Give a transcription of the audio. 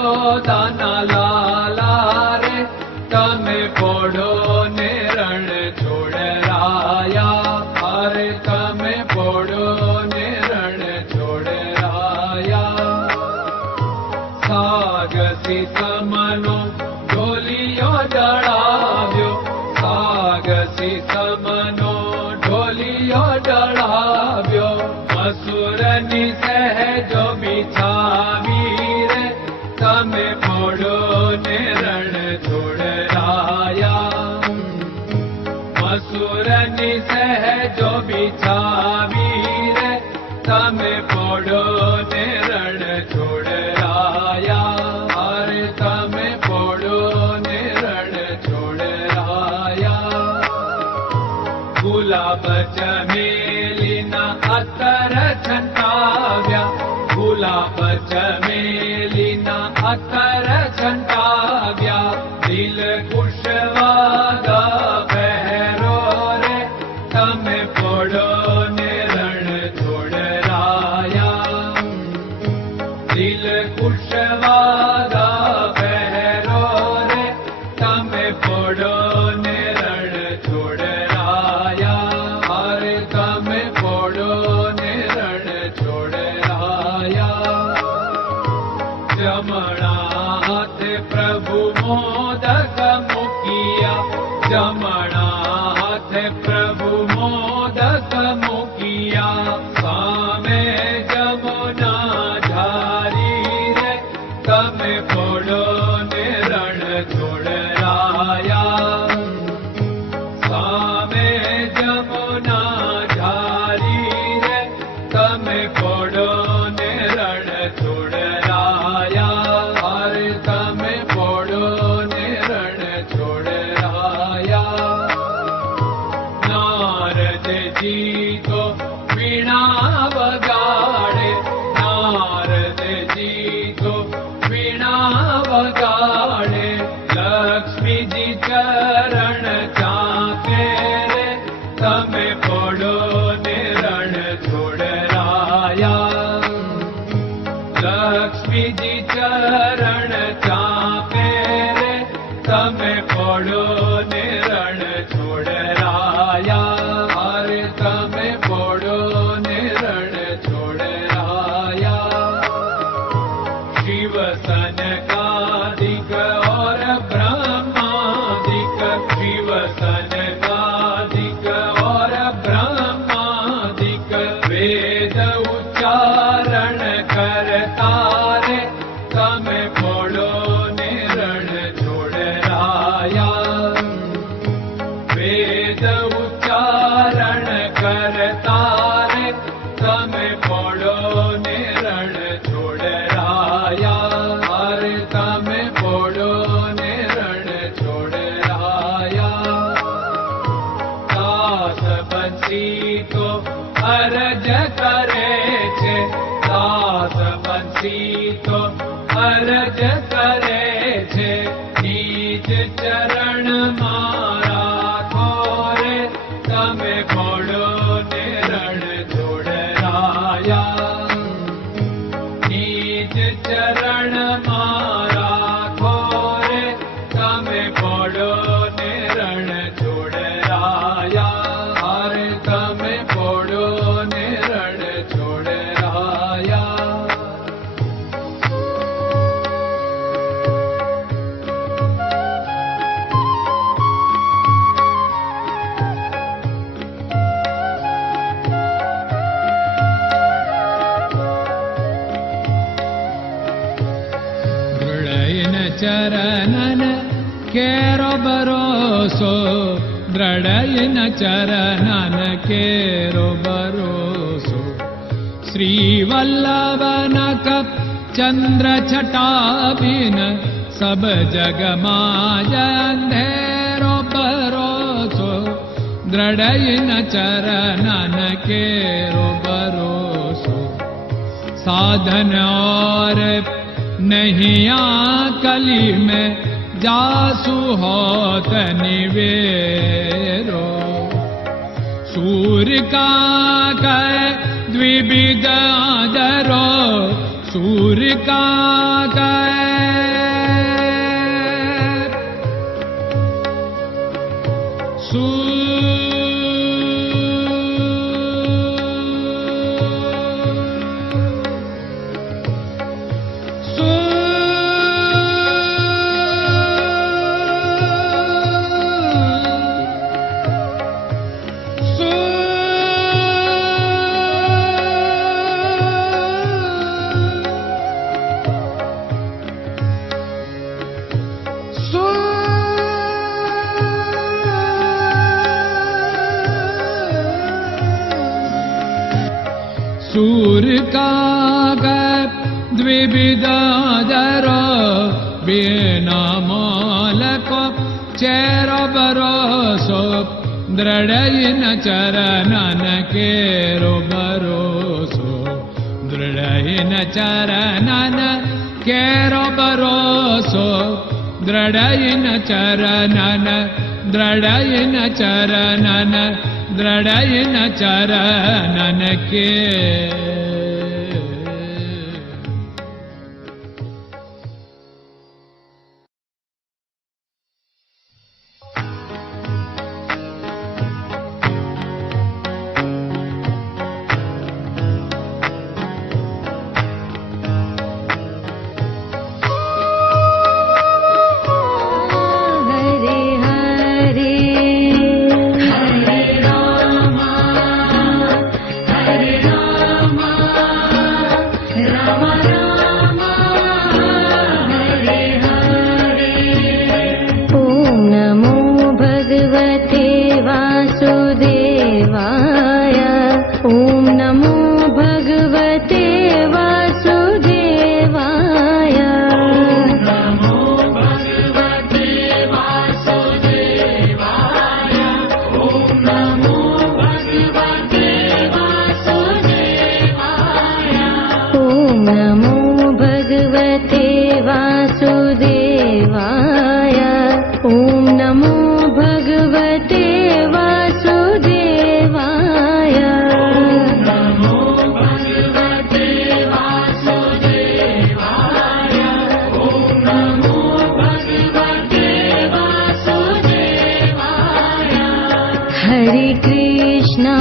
યશોદાના લાલા રે તમે પોડો ને રણ છોડરાયા. અરે તમે પોડો ને રણ છોડરાયા. સાગસી સમનો ઢોલિયો ડળાવ્યો. સાગસી સમનો ઢોલિયો ડળાવ્યો. મસુરની સહેજો બિછાવી રે તમે પોડો ને રણ છોડરાયા. મસુરની સહેજો બિછાવી રે તમે પોડો ને રણ છોડરાયા. અરે તમે પોડો ને રણ છોડરાયા. ગુલાબ ચમેલીના અત્તર છંટાવ્યા. ગુલાબ ચમેલીના અત્તર છંટાવ્યા. દિલ કુશવાગા પહેરો રે તમે પોડો ને રણ છોડરાયા. દિલ કુશવાગા પહેરો રે તમે પોડો ને રણ છોડરાયા. અરે તમે પોડો ને રણ છોડરાયા. જમણા હાથે પ્રભુ મોદક મૂકિયા. જમણા હાથે પ્રભુ મોદક મૂકિયા. સામે જમુના ધારી રે તમે પોડો ને રણ છોડરાયા. સામે જમુના ધારી રે તમે પોડો ને રણ છોડરાયા. અરે તમે પોડો ને રણ છોડરાયા. નારદજી તો વીણા વગાડે. નારદજી તો વીણા વગાડે. લક્ષ્મીજી ચરણ ચાપે રે તમે પોડો ને રણ છોડરાયા. લક્ષ્મીજી ચરણ ચાપે રે તમે પોડો ને રણ છોડરાયા. અરે તમે પોડો ને રણ છોડરાયા. શિવ સનકાદિક और ब्रह्मादिक. शिव सनकादिक और ब्रह्मादिक. वेद उच्चारण करता रे તમે પોડો ને રણ છોડરાયા. વેદ ઉચ્ચારણ કરતા રે તમે પોડો ને રણ છોડરાયા. અરે તમે પોડો ને રણ છોડરાયા. દાસ બંસી તો અરજ કરે છે. દાસ બંસી તો અરજ કરે છે. નીજ ચરણ મારા ખોરે તમે પોડો ને રણ છોડરાયા. નીજ ચરણ મારા ખોરે તમે પોડો ને રણ છોડરાયા. અરે તમે પોડો ને રણ છોડરાયા. ચરણન કેરો ભરોસો. દ્રઢયન ચરણન કેરો ભરોસો. શ્રી વલ્લભન કપ ચંદ્ર છટાબિન સબ જગમાં અંધેરો ભરોસો. દ્રઢયન ચરણન કેરો ભરોસો. साधन और नहीं कली में जासु होत निवेरो। सूर्य का कह द्विविध आदरो, सूर्य का कह विकाग द्विविदादरो बीना मोलको चेरो भरोसो दृढ़इन चरणन केरो भरोसो दृढ़इन चरणन केरो भरोसो दृढ़इन चरणन दृढ़इन चरणन दृढ़इन चरणन के Hare Krishna